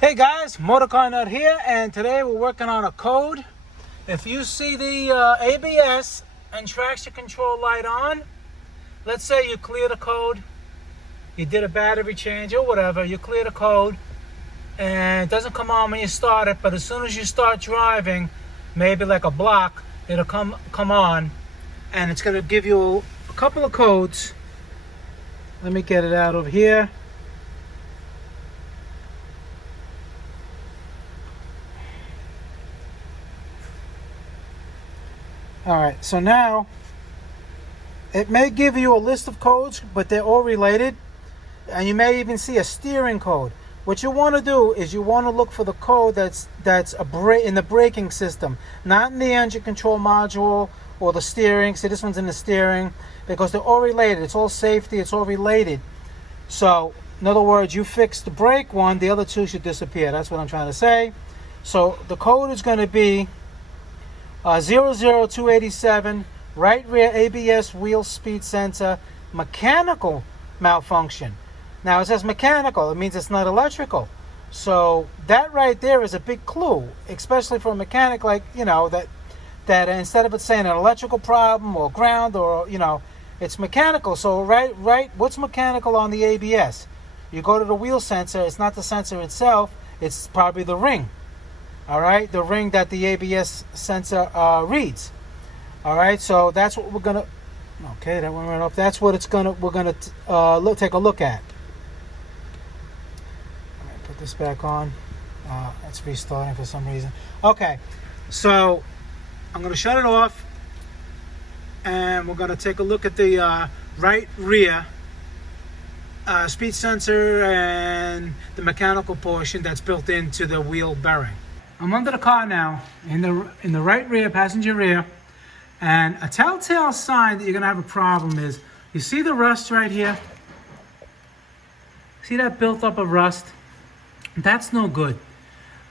Hey guys, Motorcar Nut here, and today we're working on a code. If you see the ABS and traction control light on, let's say you clear the code, you did a battery change or whatever, you clear the code, and it doesn't come on when you start it, but as soon as you start driving, maybe like a block, it'll come on, and it's going to give you a couple of codes. Let me get it out over here. Alright, so now it may give you a list of codes, but they're all related, and you may even see a steering code. What you want to do is you want to look for the code that's in the braking system, not in the engine control module or the steering. See, this one's in the steering, because they're all related. It's all safety, it's all related. So in other words, you fix the brake one, the other two should disappear. That's what I'm trying to say. So the code is going to be 00287, right rear ABS wheel speed sensor, mechanical malfunction. Now it says mechanical, it means it's not electrical. So that right there is a big clue, especially for a mechanic, like, you know, that instead of it saying an electrical problem or ground, or, you know, it's mechanical. So right, what's mechanical on the ABS? You go to the wheel sensor, it's not the sensor itself, it's probably the ring. All right, the ring that the ABS sensor reads. All right, so that's what we're gonna. Okay, that went right off. That's what we're gonna take a look at. All right, put this back on. It's restarting for some reason. Okay, so I'm gonna shut it off, and we're gonna take a look at the right rear speed sensor and the mechanical portion that's built into the wheel bearing. I'm under the car now, in the right rear, passenger rear, and a telltale sign that you're gonna have a problem is, you see the rust right here? See that built up of rust? That's no good,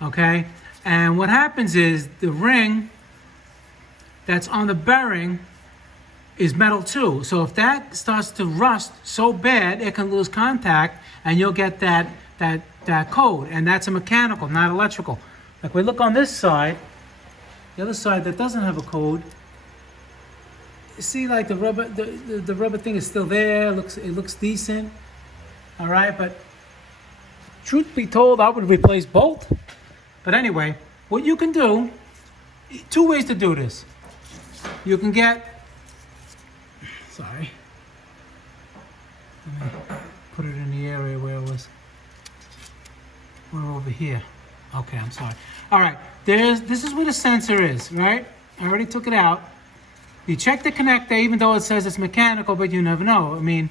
okay? And what happens is the ring that's on the bearing is metal too. So if that starts to rust so bad, it can lose contact, and you'll get that code, and that's a mechanical, not electrical. Like we look on this side, the other side that doesn't have a code, you see like the rubber thing is still there, it looks decent. All right, but truth be told, I would replace both. But anyway, what you can do, two ways to do this. You can get, sorry, let me put it in the area where it was. We're over here. Okay, I'm sorry. All right, this is where the sensor is, right? I already took it out. You check the connector, even though it says it's mechanical, but you never know. I mean,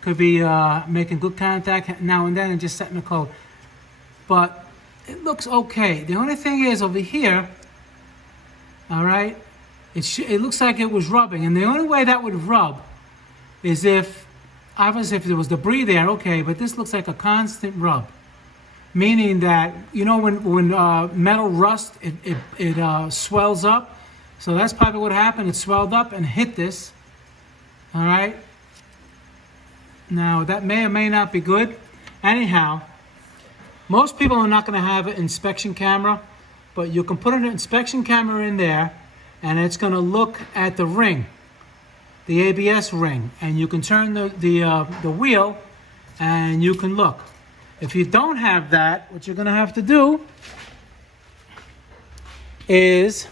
could be making good contact now and then and just setting the code. But it looks okay. The only thing is over here, all right, it looks like it was rubbing. And the only way that would rub is if, obviously if there was debris there, okay, but this looks like a constant rub. Meaning that, you know, when metal rust, it swells up. So that's probably what happened. It swelled up and hit this. All right. Now, that may or may not be good. Anyhow, most people are not going to have an inspection camera, but you can put an inspection camera in there, and it's going to look at the ring, the ABS ring, and you can turn the wheel, and you can look. If you don't have that, what you're going to have to do is,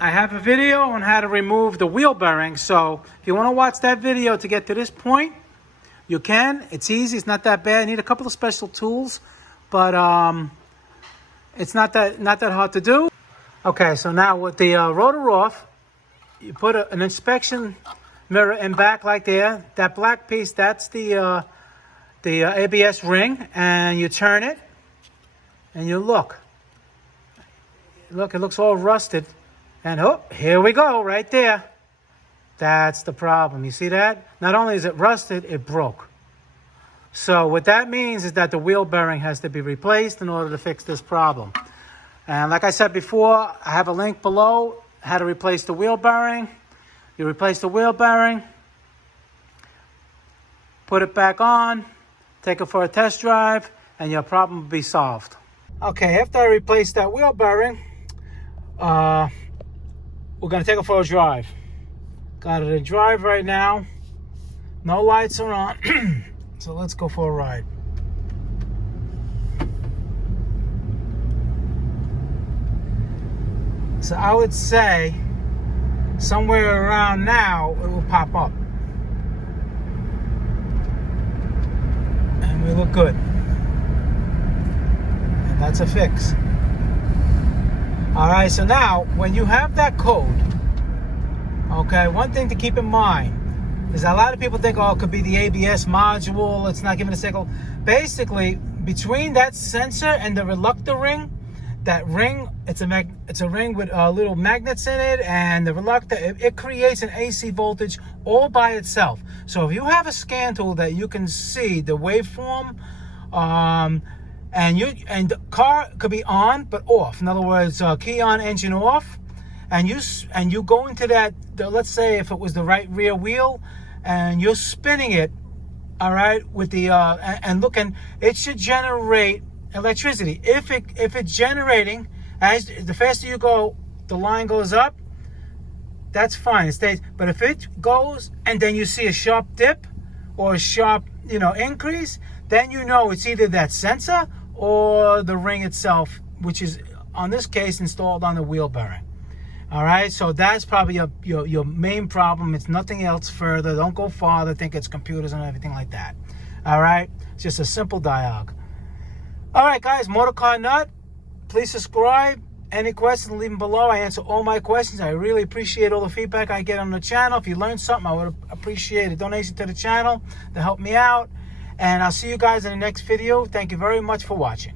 I have a video on how to remove the wheel bearing. So if you want to watch that video to get to this point, you can. It's easy. It's not that bad. You need a couple of special tools, but it's not that hard to do. Okay, so now with the rotor off, you put an inspection mirror in back like there. That black piece, that's the ABS ring, and you turn it and you look, it looks all rusted, and oh, here we go, right there. That's the problem. You see that? Not only is it rusted, it broke. So what that means is that the wheel bearing has to be replaced in order to fix this problem. And like I said before, I have a link below how to replace the wheel bearing. You replace the wheel bearing, put it back on, take it for a test drive, and your problem will be solved. Okay, after I replace that wheel bearing, we're going to take it for a drive. Got it in drive right now. No lights are on. So let's go for a ride. So I would say somewhere around now it will pop up. And we look good. And that's a fix. Alright, so now when you have that code, okay, one thing to keep in mind is a lot of people think, oh, it could be the ABS module, it's not giving a signal. Basically, between that sensor and the reluctor ring, that ring, it's a ring with little magnets in it, and the reluctor, it creates an AC voltage all by itself. So if you have a scan tool that you can see the waveform, and the car could be on but off. In other words, key on, engine off, and you go into that. Let's say if it was the right rear wheel, and you're spinning it, all right, with the and looking, it should generate electricity. If it's generating, as the faster you go, the line goes up. That's fine, it stays. But if it goes and then you see a sharp dip or a sharp, increase, then you know it's either that sensor or the ring itself, which is, on this case, installed on the wheel bearing. All right, so that's probably your main problem. It's nothing else further. Don't go farther, think it's computers and everything like that. All right, it's just a simple diag. All right, guys, Motor Car Nut, please subscribe. Any questions, leave them below. I answer all my questions. I really appreciate all the feedback I get on the channel. If you learned something, I would appreciate a donation to the channel to help me out. And I'll see you guys in the next video. Thank you very much for watching.